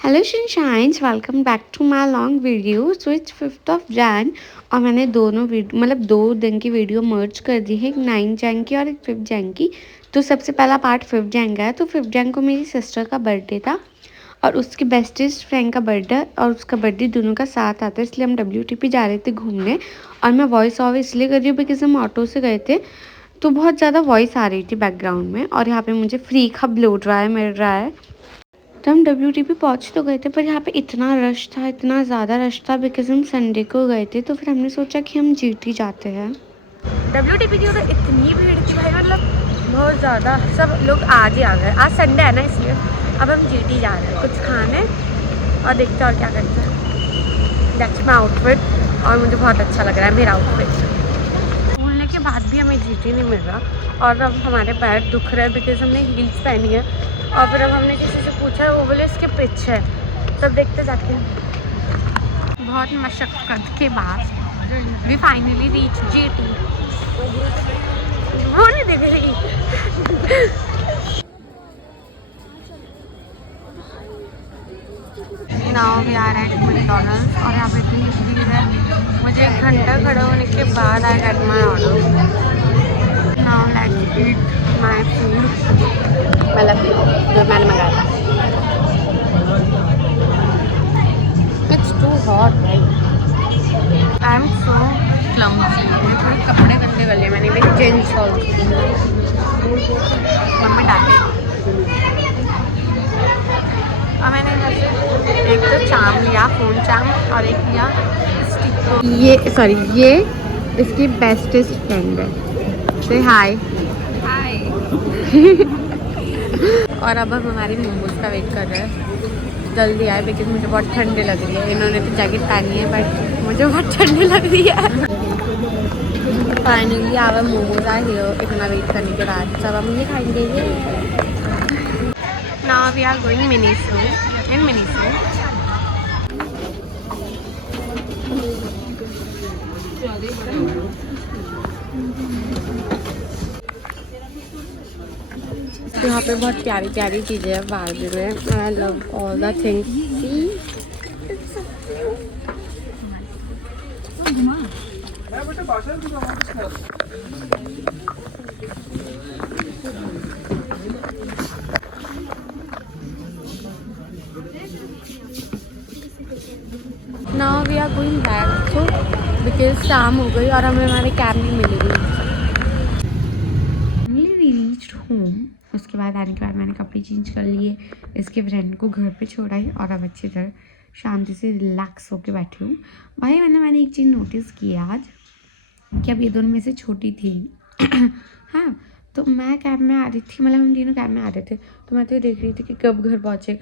Hello sunshines, welcome back to my long video. So it's 5th of Jan और मैंने दोनों video मतलब 2 दिन की वीडियो मर्ज कर दी है, एक 9 जैन की और एक 5th जैन की। तो सबसे पहला पार्ट 5th जैन का है। तो 5th जैन को मेरी सिस्टर का बर्थडे था और उसकी बेस्टेस्ट फ्रेंड का बर्थडे और उसका बर्थडे दोनों का साथ आता है, इसलिए हम WTP जा रहे थे घूमने। और मैं वॉइस ओवर इसलिए कर रही हूँ बिकॉज हम ऑटो से गए थे तो बहुत ज़्यादा वॉइस आ रही थी बैकग्राउंड में, और यहाँ पे मुझे फ्री का ब्लो ड्राई मिल रहा है। तो हम WTP पहुँच तो गए थे, पर यहाँ पे इतना रश था, इतना ज़्यादा रश था बिकॉज हम संडे को गए थे। तो फिर हमने सोचा कि हम GT जाते हैं। WTP की उधर इतनी भीड़ थी भाई, मतलब बहुत ज़्यादा। सब लोग आज ही आ गए, आज संडे है ना, इसलिए अब हम GT जा रहे हैं कुछ खाने और देखते हैं और क्या करते हैं। दैट्स माय आउटफिट और मुझे बहुत अच्छा लग रहा है मेरा आउटफिट। बोलने के बाद भी हमें GT नहीं मिल रहा और अब हमारे पैर दुख रहे हैं बिकॉज हमने हील्स पहनी है। और फिर अब हमने किसी से पूछा, वो बोले इसके पीछे है। तब देखते जाके। बहुत मशक्क़त के बाद वी फाइनली रीच GT। वो नहीं देख रही। Now we are at McDonald's और यहाँ पे इतनी भीड़ है। मुझे 1 घंटा खड़ा होने के बाद I get my order. Now let's eat my food, मतलब जो मैंने मंगाया था। इट्स टू हॉट भाई, आई एम सो क्लमसी। थोड़े कपड़े गंदे कर लिए मैंने, मेरी जींस और मम्मी डाले। और मैंने इधर से एक तो चाम लिया, फ़ोन चाम, और एक लिया स्टिक। ये इसकी बेस्टेस्ट फ्रेंड है। से हाय हाय। और अब हम हमारे मोमोज का वेट कर रहे हैं, जल्दी आए बिकॉज मुझे बहुत ठंडी लग रही है। इन्होंने तो जैकेट पहनी है बट मुझे बहुत ठंडी लग रही है। फाइनली आवर मोमोज आए हियर, इतना वेट करने के बाद सब हम ये खाएंगे। Now we are going Miniso in Miniso. यहाँ पे बहुत प्यारी प्यारी चीज़ें हैं बाजू में। I love all the things. Now we are going back so because शाम हो गई और हमें हमारी कैब नहीं मिलेगी। Finally we reached home. उसके बाद आने के बाद मैंने कपड़े चेंज कर लिए, इसके फ्रेंड को घर पे छोड़ा ही और अब अच्छी तरह शांति से रिलैक्स होके बैठी हूँ। भाई मैंने एक चीज़ नोटिस की आज कि अब ये दोनों में से छोटी थी। हाँ, तो मैं कैब में आ रही थी, मतलब हम तीनों कैब में आ रहे थे, तो मैं तो ये देख रही थी कि कब घर पहुँचे,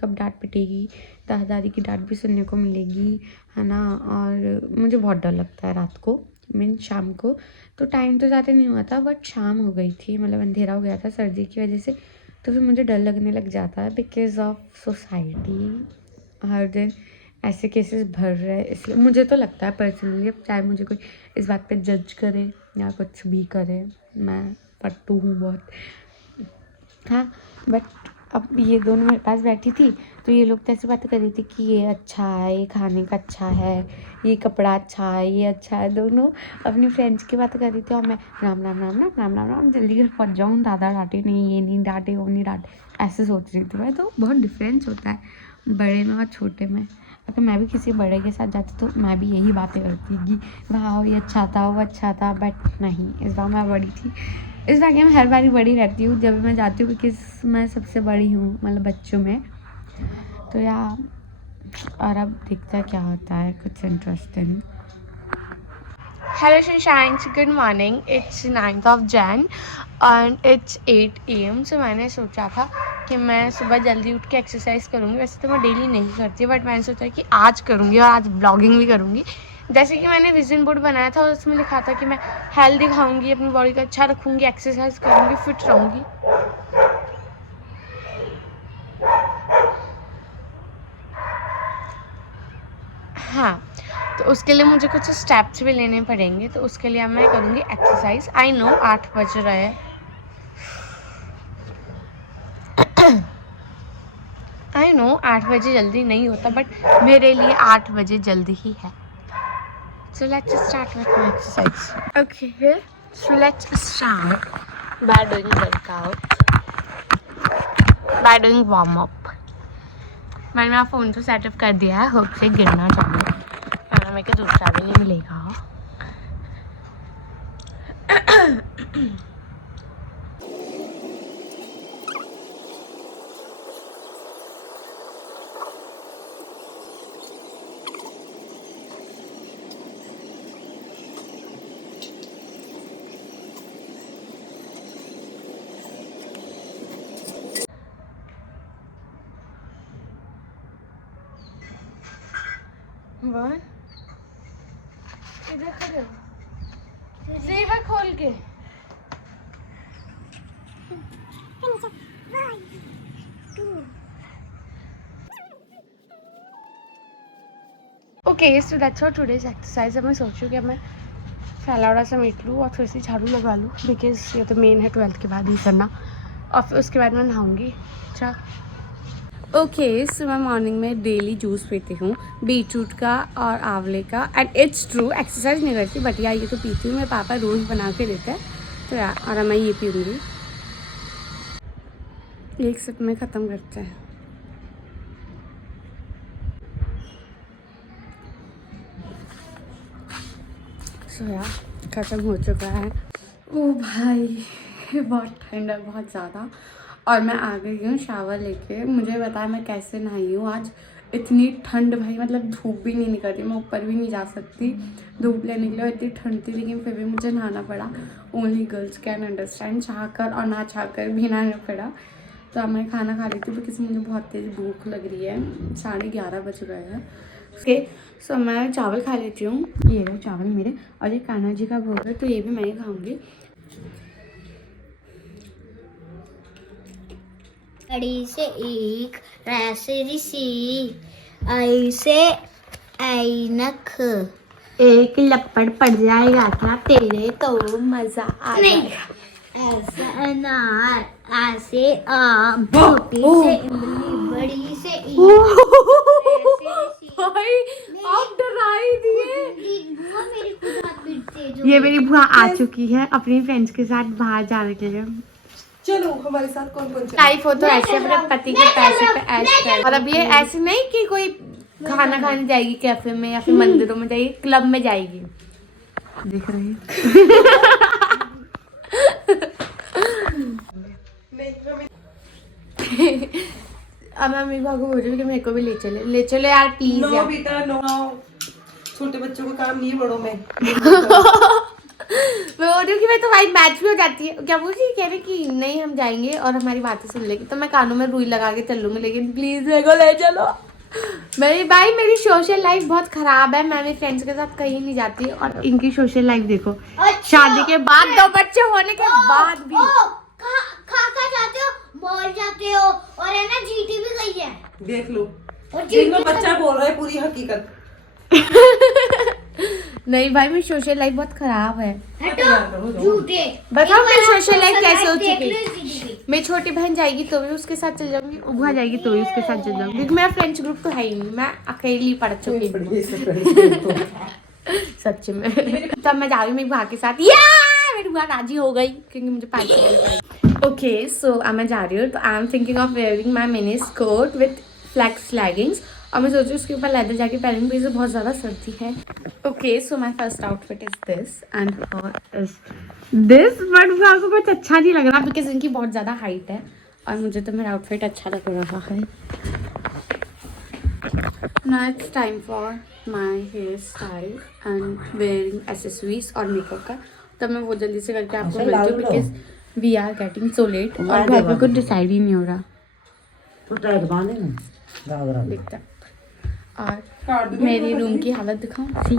कब डांट पिटेगी, दादा दादी की डांट भी सुनने को मिलेगी, है ना। और मुझे बहुत डर लगता है रात को, मीन शाम को। तो टाइम तो ज़्यादा नहीं हुआ था बट शाम हो गई थी, मतलब अंधेरा हो गया था सर्दी की वजह से। तो फिर मुझे डर लगने लग जाता है बिकॉज ऑफ सोसाइटी। हर दिन ऐसे केसेस भर रहे हैं, इसलिए मुझे तो लगता है पर्सनली, अब चाहे मुझे कोई इस बात पे जज करे या कुछ भी करे, मैं पट्टू हूँ बहुत। हाँ, बट अब ये दोनों मेरे पास बैठी थी तो ये लोग तो ऐसी बातें कर रही थी कि ये अच्छा है, ये खाने का अच्छा है, ये कपड़ा अच्छा है, ये अच्छा है। दोनों अपनी फ्रेंड्स की बातें कर रही थी और मैं राम राम राम राम राम राम राम जल्दी घर पहुँच जाऊँ, दादा डांटे नहीं, ये नहीं डांटे, वो नहीं डांटे, ऐसे सोच रही थी मैं। तो बहुत डिफरेंस होता है बड़े में और छोटे में। अगर मैं भी किसी बड़े के साथ जाती तो मैं भी यही बातें करती कि वाह ये अच्छा था, वो अच्छा था, बट नहीं, इस बार मैं बड़ी थी। इस बार मैं हर बार बड़ी रहती हूँ जब मैं जाती हूँ बिकॉज मैं सबसे बड़ी हूँ, मतलब बच्चों में। तो या और अब देखते हैं क्या होता है, कुछ interesting. Hello sunshines, good morning. It's 9th of Jan and it's 8 AM। So मैंने सोचा था कि मैं सुबह जल्दी उठ के एक्सरसाइज करूँगी। वैसे तो मैं डेली नहीं करती बट मैंने सोचा कि आज करूँगी और आज ब्लॉगिंग भी करूँगी। जैसे कि मैंने विजन बोर्ड बनाया था और उसमें लिखा था कि मैं हेल्दी खाऊंगी, अपनी बॉडी का अच्छा रखूँगी, एक्सरसाइज करूँगी, फिट रहूँगी। हाँ, तो उसके लिए मुझे कुछ स्टेप्स भी लेने पड़ेंगे, तो उसके लिए मैं करूँगी एक्सरसाइज। आई नो 8 बज रहे हैं, आई नो 8 बजे जल्दी नहीं होता, बट मेरे लिए 8 बजे जल्दी ही है. So let's start with my exercise. Okay, so let's start by doing workout, by doing warm up. मैंने मेरा फ़ोन तो सेटअप कर दिया है, होप से गिरना चाहिए, वरना मेरे को दूसरा भी नहीं मिलेगा. वन इधर खड़े हो, जेवर खोल के. Okay, so that's for today's exercise. अब मैं सोच रही हूँ कि अब मैं फैलावड़ा समेट लूँ और थोड़ी सी झाड़ू लगा लूँ, बिकॉज ये तो मेन है 12th के बाद ही करना, और फिर उसके बाद मैं नहाऊँगी. अच्छा, ओके, सो मैं मॉर्निंग में डेली जूस पीती हूँ, बीटरूट का और आंवले का. एंड इट्स ट्रू, एक्सरसाइज नहीं करती बट यार ये तो पीती हूँ. मेरे पापा रोज़ बना के देते हैं, तो यार और मैं ये पीऊँगी. एक सिप में ख़त्म करते हैं. सो यार ख़त्म हो चुका है. ओ भाई बहुत ठंड है, बहुत ज़्यादा. और मैं आ गई हूँ शावर लेके. मुझे बताया मैं कैसे नहाई हूँ आज. इतनी ठंड भाई, मतलब धूप भी नहीं निकल रही, मैं ऊपर भी नहीं जा सकती धूप लेने के लिए, इतनी ठंड थी, लेकिन फिर भी मुझे नहाना पड़ा. Only girls can understand. चाहकर और ना चाहकर भी नहाना पड़ा. तो अब मैं खाना खा रही थी बिकॉज मुझे बहुत तेज़ भूख लग रही है. 11:30 बज गए हैं. ओके, सो मैं चावल खा लेती हूँ. ये है चावल मेरे, और ये कान्हा जी का भोग है, तो ये भी मैं ही खाऊँगी. कड़ी से एक ऐसे ऋषि, ऐसे ऐनक, एक लपड़ पड़ जाएगा क्या तेरे तो मजा आ जाएगा. ऐसा अनार, ऐसे आम, छोटी से इमली, बड़ी से ईंट, भाई आप डरा ही दिए. मेरी खुद हाथ पीटते जो. ये मेरी बुआ आ चुकी है अपनी फ्रेंड्स के साथ बाहर जाने के लिए. चलो हमारे साथ कौन कौन चला? तारीफ हो तो ऐसे अपने पति के पैसे पे ऐश कर. और अब ये ऐसे नहीं कि कोई खाना खाने जाएगी कैफे में या फिर मंदिरों में जाएगी, क्लब में जाएगी. देख रहे हैं. अब मैं मेरी भाग बोल रही हूँ कि मेरे को भी ले चले यार प्लीज. नो बेटा नो, छोटे बच्चों का काम नहीं है, बड़ों में. मैं बोल रही हूँ कि मैं तो भाई मैच भी हो जाती है. क्या बोल रही कह रही कि नहीं हम जाएंगे और हमारी बातें सुन लेगी, तो मैं कानों में रुई लगा के चल लूँगी, लेकिन प्लीज मेरे को ले चलो. मेरी सोशल लाइफ बहुत खराब है. मैं मेरे फ्रेंड्स के साथ कहीं नहीं जाती, और इनकी सोशल लाइफ देखो. शादी के बाद 2 बच्चे होने के बाद भी खा जाते हो, मॉल जाते हो, और है ना जीती भी गई है. देख लो, और जिनमें बच्चा बोल रहा है पूरी हकीकत. नहीं भाई मेरी सोशल लाइफ बहुत खराब है. झूठे. बताओ मेरी सोशल लाइफ कैसे हो चुकी है. मेरी छोटी बहन जाएगी तो भी उसके साथ चल जाऊंगी, बुआ जाएगी तो भी उसके साथ चल जाऊंगी, क्योंकि मेरा फ्रेंड्स ग्रुप तो है ही नहीं. मैं अकेली पढ़ चुकी हूँ सच में. तब मैं जा रही हूँ मेरी बुआ के साथ. मेरी बुआ राजी हो गई क्योंकि मुझे पार्टी. ओके, सो अब मैं जा रही हूँ. तो I am thinking of wearing my mini skirt with flex leggings, और मैं सोच रही हूँ उसके ऊपर लेदर जैकेट पहनूंगी क्योंकि बहुत ज़्यादा सर्दी है. Okay, so my first outfit is this and is this, but बुआ को कुछ अच्छा नहीं लग रहा बिकॉज इनकी बहुत ज़्यादा हाइट है, और मुझे तो मेरा आउटफिट अच्छा लग रहा है. Now it's time for my hair style and wearing accessories और मेकअप का. तब मैं वो जल्दी से करके आपको मिलती हूँ because we are getting so late, और घर पे कुछ डिसाइड ही नहीं हो रहा. दिखता. और मेरी रूम की हालत दिखाऊं. See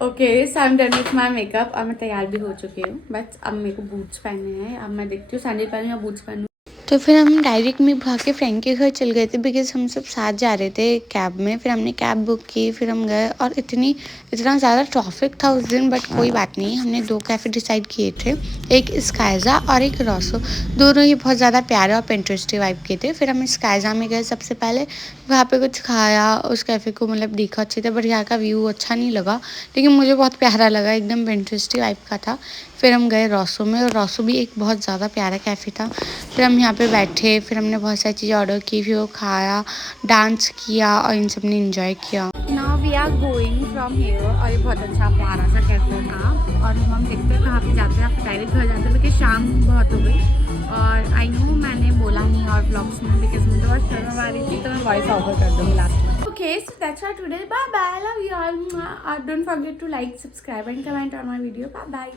okay, so I am done with my makeup, और मैं तैयार भी हो चुकी हूँ. बस अब मेरे को बूट्स पहनने हैं. अब मैं देखती हूँ सैंडल पहनूँ या बूट्स पहनूँ. तो फिर हम डायरेक्ट में भाग के फ्रेंड के घर चल गए थे बिकॉज हम सब साथ जा रहे थे कैब में। फिर हमने कैब बुक की, फिर हम गए और इतना ज़्यादा ट्रैफिक था उस दिन, बट कोई बात नहीं। हमने 2 कैफ़े डिसाइड किए थे, एक स्काइजा और एक रॉसो। दोनों ही बहुत ज़्यादा प्यारे और पिंटरेस्टी वाइब के थे। फिर हम स्काइजा में गए सबसे पहले, वहाँ पे कुछ खाया, उस कैफ़े को मतलब देखा अच्छे थे, बट यहाँ का व्यू अच्छा नहीं लगा, लेकिन मुझे बहुत प्यारा लगा, एकदम पिंटरेस्टी वाइब का था। फिर हम गए रॉसो में, और रॉसो भी एक बहुत ज़्यादा प्यारा कैफ़े था। फिर हम यहाँ पे बैठे, फिर हमने बहुत सारी चीज़ें ऑर्डर की, फिर वो खाया, डांस किया और इन सब ने इन्जॉय किया। Now we are going from here, और ये बहुत अच्छा प्यारा सा कैफे था, और हम देखते हैं कहाँ पे जाते हैं। आप डायरेक्ट घर जाते हैं क्योंकि शाम बहुत हो गई, और आई नो मैंने बोला नहीं और ब्लॉग्स में बिकॉज मुझे बहुत शर्म आ रही थी, तो मैं वॉइस ओवर कर दूँगी लास्ट में। Okay, so that's for today, bye bye, love you all, don't forget to like, subscribe and comment on my video, bye bye.